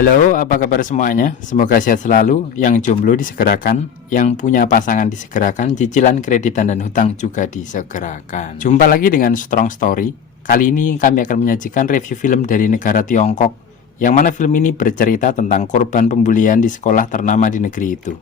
Halo, apa kabar semuanya? Semoga sehat selalu. Yang jomblo disegerakan, yang punya pasangan disegerakan, cicilan, kreditan, dan hutang juga disegerakan. Jumpa lagi dengan Strong Story. Kali ini kami akan menyajikan review film dari negara Tiongkok, yang mana film ini bercerita tentang korban pembulian di sekolah ternama di negeri itu.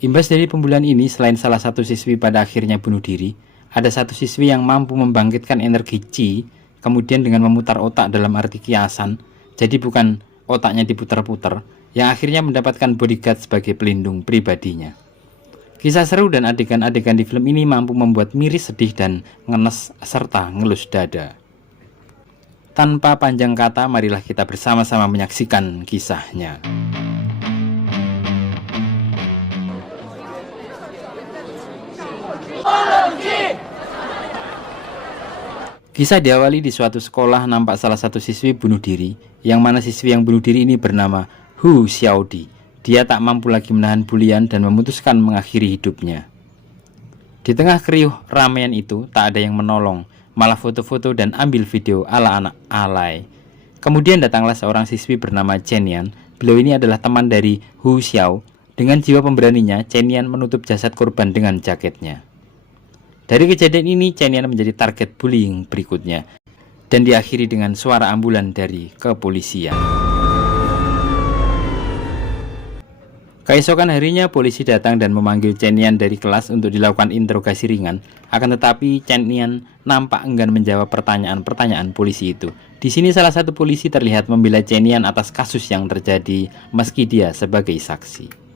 Imbas dari pembulian ini, selain salah satu siswi pada akhirnya bunuh diri, ada satu siswi yang mampu membangkitkan energi Qi, kemudian dengan memutar otak dalam arti kiasan, jadi bukan otaknya diputar-putar, yang akhirnya mendapatkan bodyguard sebagai pelindung pribadinya. Kisah seru dan adegan-adegan di film ini mampu membuat miris, sedih, dan ngenes serta ngelus dada. Tanpa panjang kata, marilah kita bersama-sama menyaksikan kisahnya. Kisah diawali di suatu sekolah. Nampak salah satu siswi bunuh diri, yang mana siswi yang bunuh diri ini bernama Hu Xiaodi. Dia tak mampu lagi menahan bulian dan memutuskan mengakhiri hidupnya. Di tengah keriuh ramean itu, tak ada yang menolong, malah foto-foto dan ambil video ala anak alay. Kemudian datanglah seorang siswi bernama Chen Yan. Beliau ini adalah teman dari Hu Xiao. Dengan jiwa pemberaninya, Chen Yan menutup jasad korban dengan jaketnya. Dari kejadian ini, Chen Yan menjadi target bullying berikutnya, dan diakhiri dengan suara ambulan dari kepolisian. Keesokan harinya, polisi datang dan memanggil Chen Yan dari kelas untuk dilakukan interogasi ringan. Akan tetapi, Chen Yan nampak enggan menjawab pertanyaan-pertanyaan polisi itu. Di sini salah satu polisi terlihat membela Chen Yan atas kasus yang terjadi, meski dia sebagai saksi.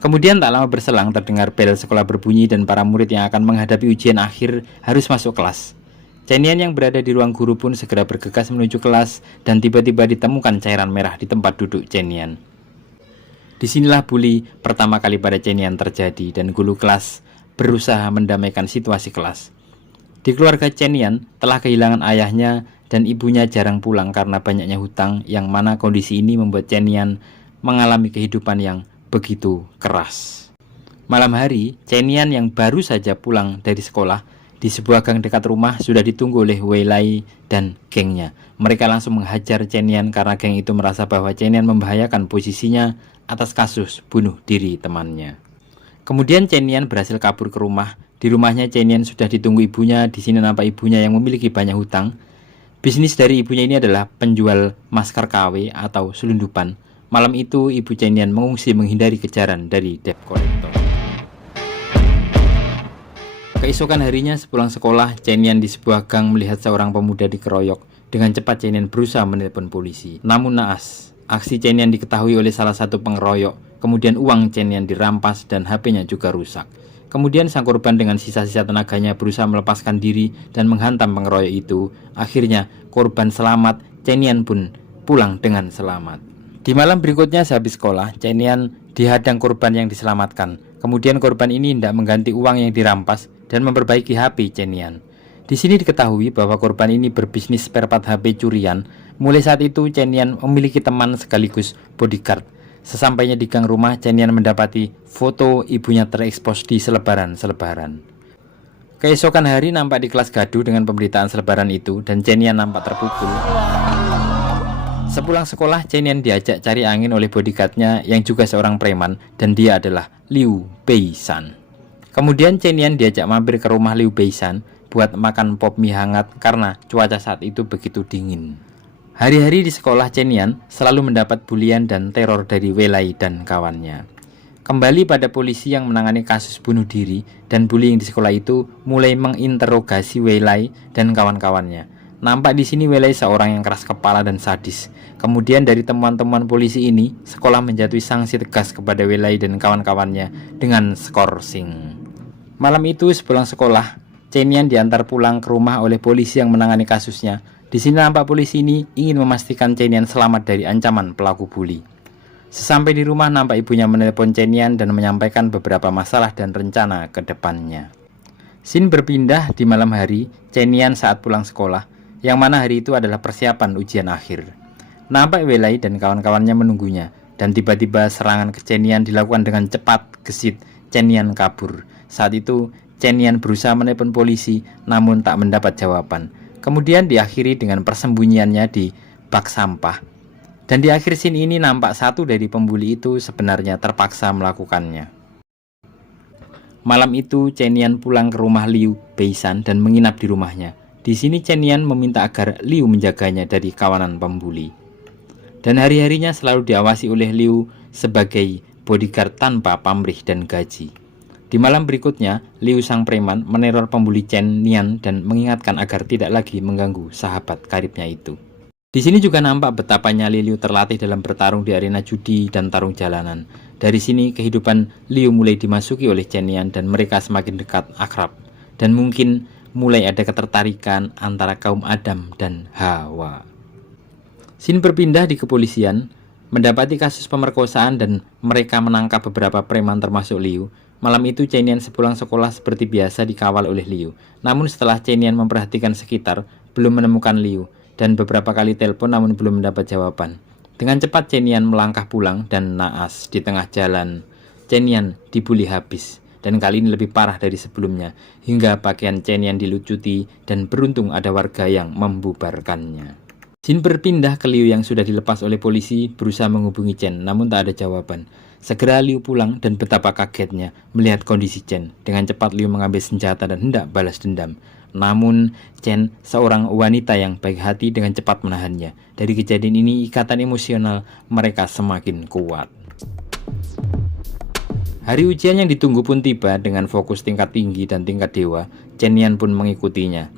Kemudian tak lama berselang terdengar bel sekolah berbunyi dan para murid yang akan menghadapi ujian akhir harus masuk kelas. Chen Yan yang berada di ruang guru pun segera bergegas menuju kelas dan tiba-tiba ditemukan cairan merah di tempat duduk Chen Yan. Disinilah bully pertama kali pada Chen Yan terjadi dan guru kelas berusaha mendamaikan situasi kelas. Di keluarga Chen Yan telah kehilangan ayahnya dan ibunya jarang pulang karena banyaknya hutang, yang mana kondisi ini membuat Chen Yan mengalami kehidupan yang begitu keras. Malam hari, Chen Yan yang baru saja pulang dari sekolah di sebuah gang dekat rumah sudah ditunggu oleh Wei Lai dan gengnya. Mereka langsung menghajar Chen Yan karena geng itu merasa bahwa Chen Yan membahayakan posisinya atas kasus bunuh diri temannya. Kemudian Chen Yan berhasil kabur ke rumah. Di rumahnya Chen Yan sudah ditunggu ibunya. Di sini nampak ibunya yang memiliki banyak hutang. Bisnis dari ibunya ini adalah penjual masker KW atau selundupan. Malam itu, ibu Chen Yan mengungsi menghindari kejaran dari debt collector. Keesokan harinya sepulang sekolah, Chen Yan di sebuah gang melihat seorang pemuda dikeroyok. Dengan cepat Chen Yan berusaha menelpon polisi. Namun naas, aksi Chen Yan diketahui oleh salah satu pengeroyok. Kemudian uang Chen Yan dirampas dan HP-nya juga rusak. Kemudian sang korban dengan sisa-sisa tenaganya berusaha melepaskan diri dan menghantam pengeroyok itu. Akhirnya korban selamat, Chen Yan pun pulang dengan selamat. Di malam berikutnya sehabis sekolah, Chen Yan dihadang korban yang diselamatkan. Kemudian korban ini hendak mengganti uang yang dirampas dan memperbaiki HP Chen Yan. Di sini diketahui bahwa korban ini berbisnis spare part HP curian. Mulai saat itu Chen Yan memiliki teman sekaligus bodyguard. Sesampainya di gang rumah, Chen Yan mendapati foto ibunya terekspos di selebaran-selebaran. Keesokan hari nampak di kelas gaduh dengan pemberitaan selebaran itu dan Chen Yan nampak terpukul. Sepulang sekolah, Chen Yan diajak cari angin oleh bodyguardnya yang juga seorang preman, dan dia adalah Liu Beishan. Kemudian Chen Yan diajak mampir ke rumah Liu Beishan buat makan pop mie hangat karena cuaca saat itu begitu dingin. Hari-hari di sekolah, Chen Yan selalu mendapat bulian dan teror dari Wei Lai dan kawannya. Kembali pada polisi yang menangani kasus bunuh diri dan bullying di sekolah itu mulai menginterogasi Wei Lai dan kawan-kawannya. Nampak di sini Wei Lai seorang yang keras kepala dan sadis. Kemudian dari temuan-temuan polisi ini, sekolah menjatuhi sanksi tegas kepada Wei Lai dan kawan-kawannya dengan skorsing. Malam itu sepulang sekolah, Chen Yan diantar pulang ke rumah oleh polisi yang menangani kasusnya. Di sini nampak polisi ini ingin memastikan Chen Yan selamat dari ancaman pelaku bully. Sesampai di rumah, nampak ibunya menelpon Chen Yan dan menyampaikan beberapa masalah dan rencana ke depannya. Scene berpindah di malam hari, Chen Yan saat pulang sekolah, yang mana hari itu adalah persiapan ujian akhir. Nampak Wei Lai dan kawan-kawannya menunggunya, dan tiba-tiba serangan ke Chen Yan dilakukan dengan cepat gesit. Chen Yan kabur. Saat itu Chen Yan berusaha menelepon polisi, namun tak mendapat jawaban. Kemudian diakhiri dengan persembunyiannya di bak sampah. Dan di akhir scene ini nampak satu dari pembuli itu sebenarnya terpaksa melakukannya. Malam itu Chen Yan pulang ke rumah Liu Beishan dan menginap di rumahnya. Di sini Chen Yan meminta agar Liu menjaganya dari kawanan pembuli. Dan hari-harinya selalu diawasi oleh Liu sebagai bodyguard tanpa pamrih dan gaji. Di malam berikutnya, Liu sang preman meneror pembuli Chen Yan dan mengingatkan agar tidak lagi mengganggu sahabat karibnya itu. Di sini juga nampak betapa nyali Liu terlatih dalam bertarung di arena judi dan tarung jalanan. Dari sini kehidupan Liu mulai dimasuki oleh Chen Yan dan mereka semakin dekat akrab. Dan mungkin mulai ada ketertarikan antara kaum Adam dan Hawa. Scene berpindah di kepolisian, mendapati kasus pemerkosaan dan mereka menangkap beberapa preman termasuk Liu. Malam itu Chen Yan sepulang sekolah seperti biasa dikawal oleh Liu. Namun setelah Chen Yan memperhatikan sekitar, belum menemukan Liu. Dan beberapa kali telepon namun belum mendapat jawaban. Dengan cepat Chen Yan melangkah pulang dan naas di tengah jalan. Chen Yan dibuli habis dan kali ini lebih parah dari sebelumnya hingga pakaian Chen Yan dilucuti dan beruntung ada warga yang membubarkannya. Scene berpindah ke Liu yang sudah dilepas oleh polisi berusaha menghubungi Chen namun tak ada jawaban. Segera Liu pulang dan betapa kagetnya melihat kondisi Chen. Dengan cepat Liu mengambil senjata dan hendak balas dendam. Namun Chen, seorang wanita yang baik hati, dengan cepat menahannya. Dari kejadian ini ikatan emosional mereka semakin kuat. Hari ujian yang ditunggu pun tiba. Dengan fokus tingkat tinggi dan tingkat dewa, Chen Yan pun mengikutinya.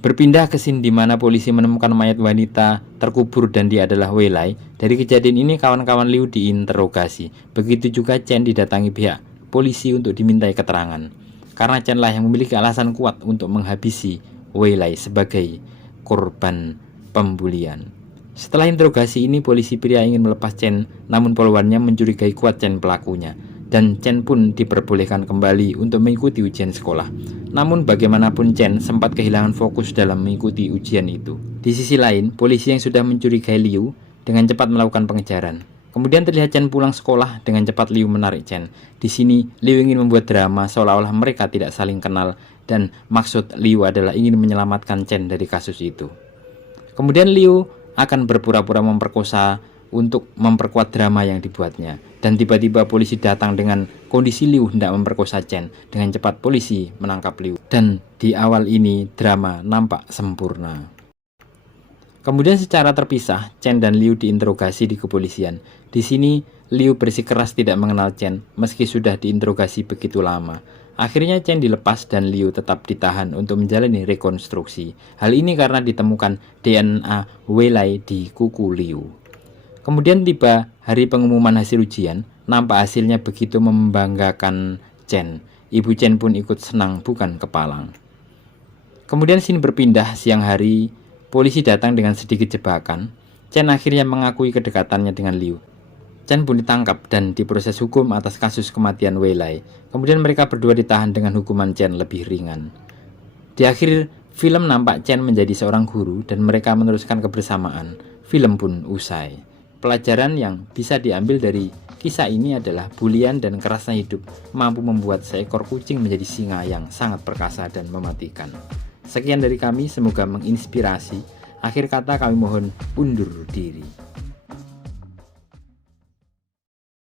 Berpindah ke scene di mana polisi menemukan mayat wanita terkubur dan dia adalah Wei Lai. Dari kejadian ini kawan-kawan Liu diinterogasi. Begitu juga Chen didatangi pihak polisi untuk dimintai keterangan. Karena Chen lah yang memiliki alasan kuat untuk menghabisi Wei Lai sebagai korban pembulian. Setelah interogasi ini, polisi pria ingin melepas Chen, namun poluannya mencurigai kuat Chen pelakunya. Dan Chen pun diperbolehkan kembali untuk mengikuti ujian sekolah. Namun bagaimanapun Chen sempat kehilangan fokus dalam mengikuti ujian itu. Di sisi lain, polisi yang sudah mencurigai Liu dengan cepat melakukan pengejaran. Kemudian terlihat Chen pulang sekolah, dengan cepat Liu menarik Chen. Di sini Liu ingin membuat drama seolah-olah mereka tidak saling kenal dan maksud Liu adalah ingin menyelamatkan Chen dari kasus itu. Kemudian Liu akan berpura-pura memperkosa untuk memperkuat drama yang dibuatnya. Dan tiba-tiba polisi datang dengan kondisi Liu hendak memperkosa Chen. Dengan cepat polisi menangkap Liu. Dan di awal ini drama nampak sempurna. Kemudian secara terpisah, Chen dan Liu diinterogasi di kepolisian. Di sini, Liu bersikeras tidak mengenal Chen meski sudah diinterogasi begitu lama. Akhirnya Chen dilepas dan Liu tetap ditahan untuk menjalani rekonstruksi. Hal ini karena ditemukan DNA Wei Lai di kuku Liu. Kemudian tiba hari pengumuman hasil ujian, nampak hasilnya begitu membanggakan Chen. Ibu Chen pun ikut senang bukan kepalang. Kemudian scene berpindah siang hari. Polisi datang dengan sedikit jebakan. Chen akhirnya mengakui kedekatannya dengan Liu. Chen pun ditangkap dan diproses hukum atas kasus kematian Wei Lai. Kemudian mereka berdua ditahan dengan hukuman Chen lebih ringan. Di akhir film nampak Chen menjadi seorang guru dan mereka meneruskan kebersamaan. Film pun usai. Pelajaran yang bisa diambil dari kisah ini adalah bulian dan kerasnya hidup mampu membuat seekor kucing menjadi singa yang sangat perkasa dan mematikan. Sekian dari kami, semoga menginspirasi. Akhir kata kami mohon undur diri.